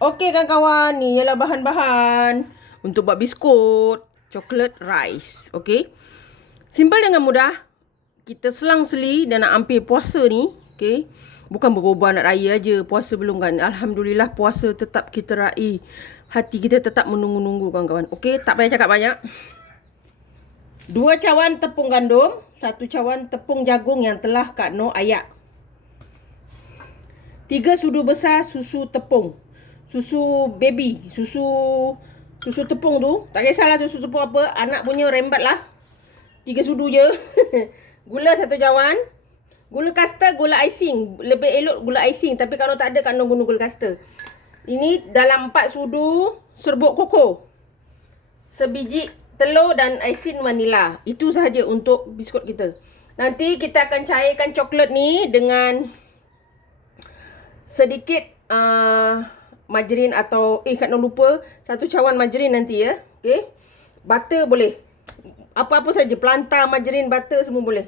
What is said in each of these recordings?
Okey kawan-kawan, ni ialah bahan-bahan untuk buat biskut chocolate rice. Okey. Simple dengan mudah. Kita selang-seli dan nak hampir puasa ni, okey. Bukan berubah nak raya aja, puasa belum kan. Alhamdulillah puasa tetap kita raih. Hati kita tetap menunggu-nunggu kawan-kawan. Okey, tak payah cakap banyak. 2 cawan tepung gandum, 1 cawan tepung jagung yang telah Kak Noh ayak. 3 sudu besar susu tepung. Susu baby, susu tepung tu. Tak kisahlah susu tepung apa, anak punya rembat lah. 3 sudu je. Gula 1 cawan. Gula kasta, gula icing. Lebih elok gula icing, tapi kalau tak ada, kena guna gula kasta. Ini dalam 4 sudu serbuk koko. Sebiji telur dan icing vanila. Itu sahaja untuk biskut kita. Nanti kita akan cairkan coklat ni dengan sedikit margarin atau Kak Noh lupa 1 cawan margarin nanti ya. Okey. Butter boleh. Apa-apa saja, pelanta, margarin, butter semua boleh.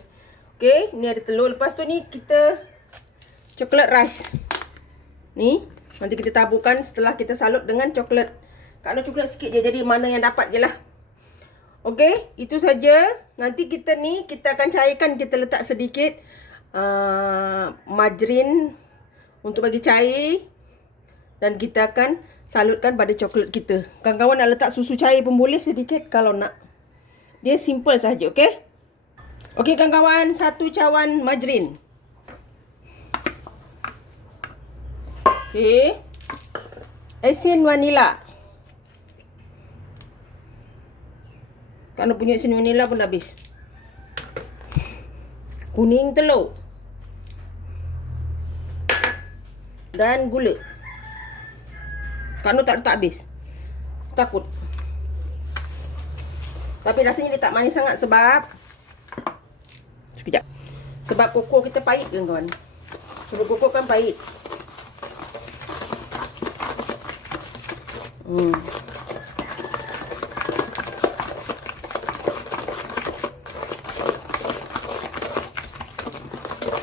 Okey, ni ada telur. Lepas tu ni kita coklat rice. Ni nanti kita taburkan setelah kita salut dengan coklat. Kak Noh coklat sikit je, jadi mana yang dapat je lah. Okey, itu saja. Nanti kita akan cairkan, kita letak sedikit margarin untuk bagi cair. Dan kita akan salutkan pada coklat kita. Kawan-kawan nak letak susu cair pun boleh sedikit kalau nak. Dia simple saja, okey? Okey kawan-kawan, 1 cawan margarin. Okey. Esen vanila. Kalau punya esen vanila pun dah habis. Kuning telur. Dan gula. Kak Noh tak letak habis. Takut. Tapi rasanya dia tak manis sangat sebab sekejap. Sebab koko kita pahit kawan-kawan. Sebab koko kan pahit.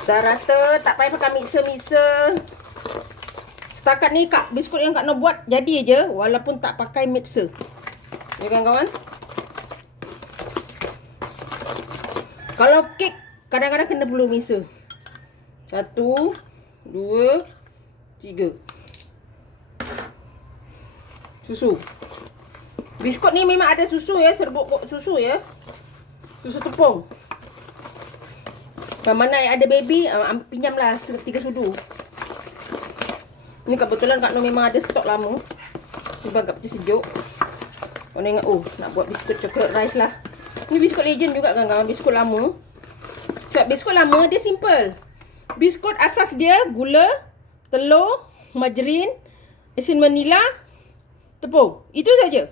Dah rata, tak payah pakai mixer. Setakat ni biskut yang Kak Noh buat jadi je walaupun tak pakai mixer. Ya kawan-kawan. Kalau kek kadang-kadang kena perlu mixer. 1 2 3. Susu. Biskut ni memang ada susu ya, serbuk susu ya. Susu tepung. Kalau mana yang ada baby, pinjamlah 3 sudu. Ni kebetulan Kak Noh memang ada stok lama. Simpan kat peti sejuk. Kau ingat, nak buat biskut chocolate rice lah. Ni biskut legend juga kawan-kawan, biskut lama. Sebab biskut lama dia simple. Biskut asas dia gula, telur, margarin, esen vanila, tepung. Itu saja.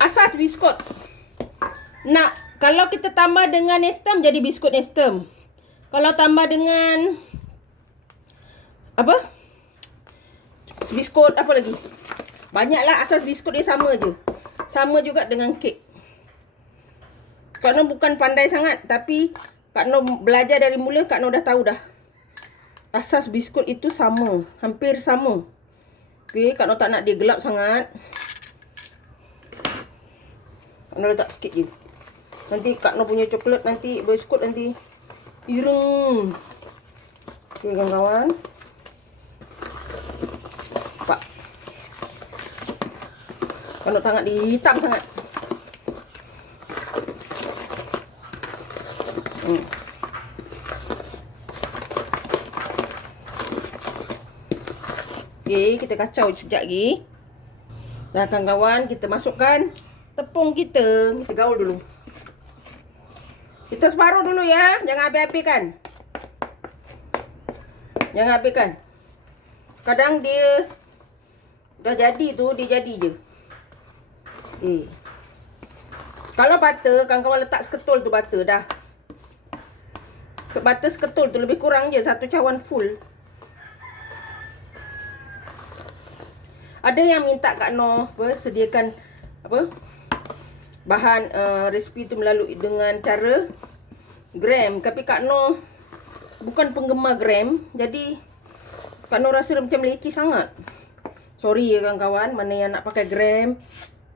Asas biskut. Kalau kita tambah dengan nestem jadi biskut nestem. Kalau tambah dengan biskut apa lagi? Banyaklah asas biskut dia sama je. Sama juga dengan kek. Kak Noh bukan pandai sangat, tapi Kak Noh belajar dari mula, Kak Noh dah tahu dah. Asas biskut itu sama, hampir sama. Okey, Kak Noh tak nak dia gelap sangat. Kak Noh letak sikit je. Nanti Kak Noh punya coklat nanti, biskut nanti ireng. Okey kawan-kawan. Nampak? Kak Noh tangan dia hitam sangat. Okey, kita kacau sekejap lagi. Dan kawan-kawan, kita masukkan tepung kita. Kita gaul dulu. Kita separuh dulu ya. Jangan habis-habiskan. Jangan habiskan. Kadang dia dah jadi tu, dia jadi je. Kalau butter, kawan-kawan letak seketul tu butter dah. Butter seketul tu lebih kurang je 1 cawan full. Ada yang minta Kak Noh sediakan bahan resipi tu melalui dengan cara gram. Tapi Kak Noh bukan penggemar gram, jadi Kak Noh rasa macam leceh sangat. Sorry ya kawan-kawan, mana yang nak pakai gram,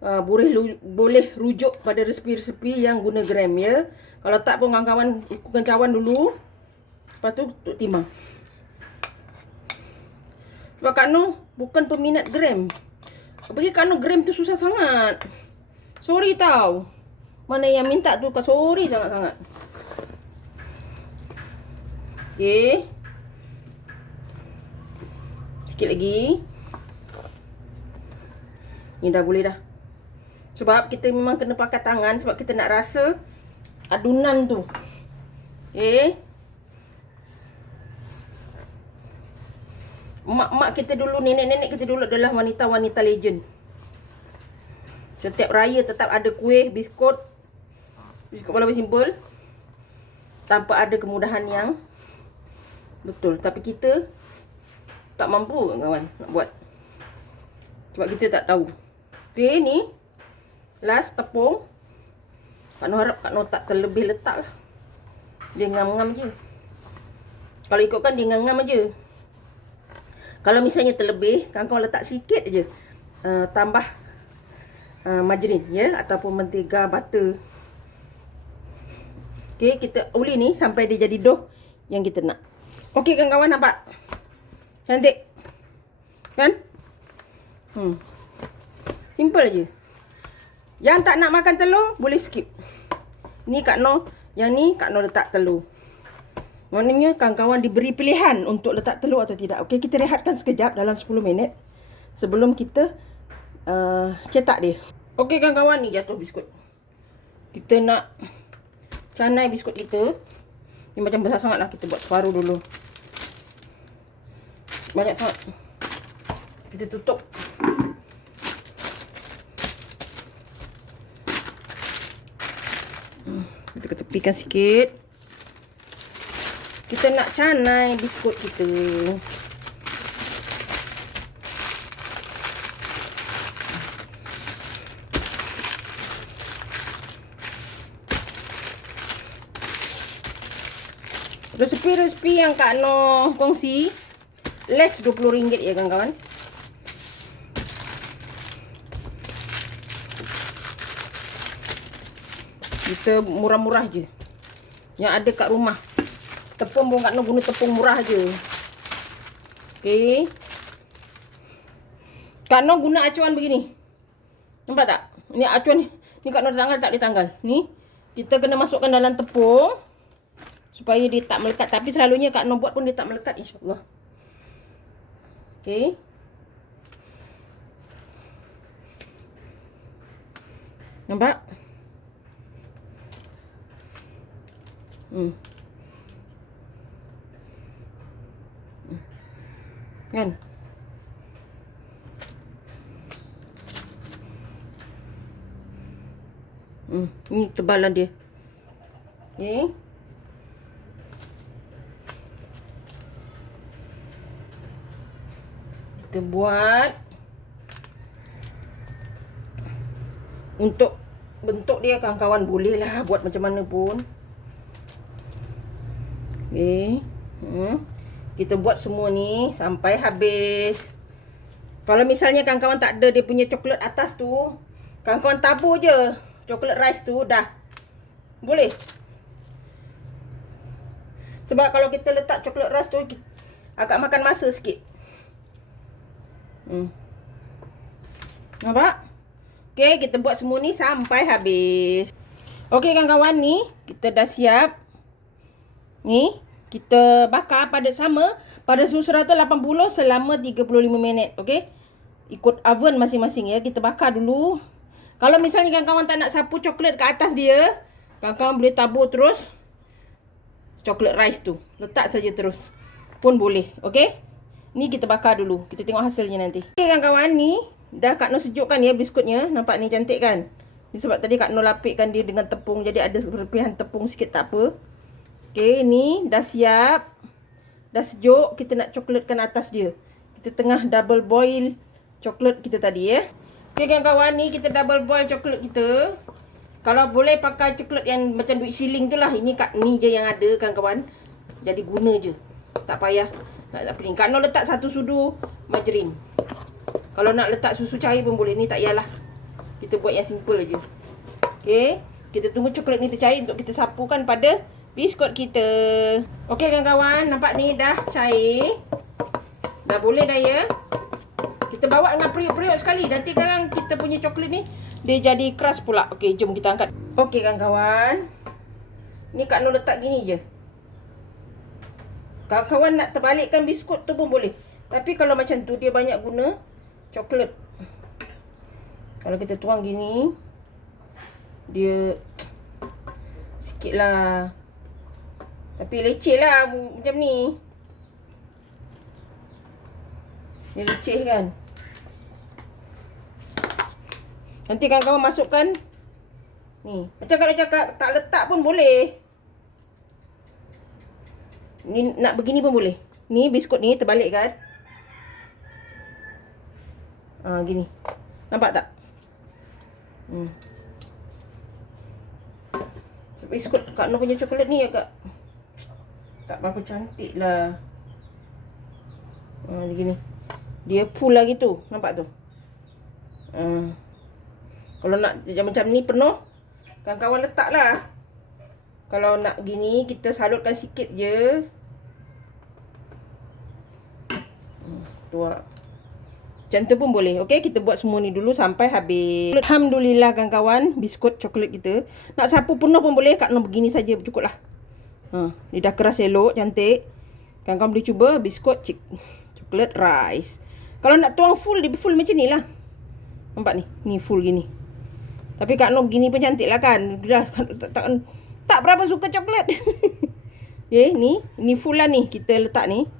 boleh rujuk pada resepi-resepi yang guna gram ya. Kalau tak pun kawan-kawan ikutkan cawan dulu. Lepas tu untuk timbang. Sebab Kak Noh bukan peminat gram. Bagi Kak Noh gram tu susah sangat. Sorry tau. Mana yang minta tu Kak sorry sangat-sangat. Okey. Sikit lagi. Ni dah boleh dah. Sebab kita memang kena pakai tangan. Sebab kita nak rasa adunan tu. Okay. Mak-mak kita dulu, nenek-nenek kita dulu adalah wanita-wanita legend. Setiap raya tetap ada kuih, biskut. Biskut walaupun simple. Tanpa ada kemudahan yang betul. Tapi kita tak mampu kawan nak buat. Sebab kita tak tahu. Okay, ni last tepung. Kak Noh harap Kak Noh tak terlebih letak lah. Dia ngam-ngam je. Kalau ikutkan dia ngam-ngam je. Kalau misalnya terlebih, kawan-kawan letak sikit je. Tambah margarin ya, ataupun mentega, butter. Okay, kita uli ni sampai dia jadi dough yang kita nak. Okay kawan-kawan, nampak? Cantik. Kan? Simple je. Yang tak nak makan telur, boleh skip. Ni Kak Noh, yang ni Kak Noh letak telur. Maknanya kawan-kawan diberi pilihan untuk letak telur atau tidak. Okey, kita rehatkan sekejap dalam 10 minit. Sebelum kita cetak dia. Okey kawan-kawan, ni jatuh biskut. Kita nak canai biskut kita. Ni macam besar sangat lah, kita buat separuh dulu. Banyak sangat. Kita tutup. Kita ketepikan sikit. Kita nak canai biskut kita. Resepi-resepi yang Kak Noh kongsi less RM20 ya kawan-kawan. Kita murah-murah je. Yang ada kat rumah. Tepung pun Kak Noh guna tepung murah je. Okey. Kak Noh guna acuan begini. Nampak tak? Ni acuan ni. Ni Kak Noh tanggal tak ditanggal. Ni. Kita kena masukkan dalam tepung. Supaya dia tak melekat. Tapi selalunya Kak Noh buat pun dia tak melekat, insyaAllah. Okey. Nampak? Kan? Ni tebalan dia. Okey. Kita buat untuk bentuk dia kawan-kawan, boleh lah buat macam mana pun. Okey. Kita buat semua ni sampai habis. Kalau misalnya kawan-kawan tak ada dia punya coklat atas tu, kawan-kawan tabur je coklat rice tu dah. Boleh. Sebab kalau kita letak coklat rice tu agak makan masa sikit. Nampak? Okey, kita buat semua ni sampai habis. Okey kawan-kawan, ni kita dah siap. Ni kita bakar pada suhu 180 selama 35 minit. Okey. Ikut oven masing-masing ya. Kita bakar dulu. Kalau misalnya kawan-kawan tak nak sapu coklat ke atas dia, kawan-kawan boleh tabur terus coklat rice tu. Letak saja terus pun boleh. Okey. Ni kita bakar dulu. Kita tengok hasilnya nanti. Okey kawan-kawan, ni dah Kak Noh sejukkan ya biskutnya. Nampak ni cantik kan? Ni sebab tadi Kak Noh lapikkan dia dengan tepung. Jadi ada serpihan tepung sikit, tak apa. Okey, ni dah siap. Dah sejuk. Kita nak coklatkan atas dia. Kita tengah double boil coklat kita tadi ya. Okey kawan-kawan, ni kita double boil coklat kita. Kalau boleh pakai coklat yang macam duit shilling tu lah. Ini ni je yang ada kawan-kawan. Jadi guna je. Tak payah nak pilih. Kak Noh letak 1 sudu margarin. Kalau nak letak susu cair pun boleh. Ni tak payahlah. Kita buat yang simple aja. Okey. Kita tunggu coklat ni tercair untuk kita sapukan pada biskut kita. Okey kawan-kawan, nampak ni dah cair. Dah boleh dah ya. Kita bawa dengan periuk-periuk sekali. Nanti kan kita punya coklat ni dia jadi keras pula. Okey, jom kita angkat. Okey kawan-kawan. Ni Kak Nur letak gini je. Kawan-kawan nak terbalikkan biskut tu pun boleh. Tapi kalau macam tu dia banyak guna coklat. Kalau kita tuang gini, dia sikit lah. Tapi leceh lah macam ni. Dia leceh kan. Nanti kawan-kawan masukkan ni. Macam kalau cakap tak letak pun boleh. Ni nak begini pun boleh. Ni biskut ni terbalik kan. Gini. Nampak tak? Biskut Kak Nur punya coklat ni agak tak berapa cantik lah. Gini. Dia full lah gitu. Nampak tu? Kalau nak macam ni penuh, kawan-kawan letak lah. Kalau nak gini, kita salutkan sikit je. Tuak. Macam tu pun boleh. Okey, kita buat semua ni dulu sampai habis. Alhamdulillah kawan-kawan, biskut coklat kita. Nak sapu penuh pun boleh. Kak Nur begini saja cukup lah. Dia dah keras elok, cantik. Kawan-kawan boleh cuba biskut coklat rice. Kalau nak tuang full, dia full macam ni lah. Nampak ni? Ni full gini. Tapi Kak Nur begini pun cantik lah kan. Dah tak berapa suka coklat. Okay, ni full lah ni. Kita letak ni.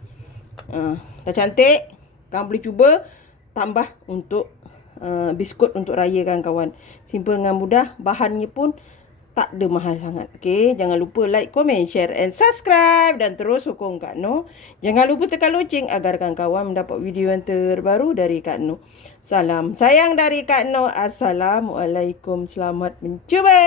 Dah cantik. Kawan boleh cuba tambah untuk biskut untuk raya kawan-kawan. Simple dengan mudah. Bahannya pun tak ada mahal sangat. Okay, jangan lupa like, comment, share and subscribe. Dan terus sokong Kak Nur. Jangan lupa tekan loceng agar kawan-kawan mendapat video yang terbaru dari Kak Nur. Salam sayang dari Kak Nur. Assalamualaikum. Selamat mencuba.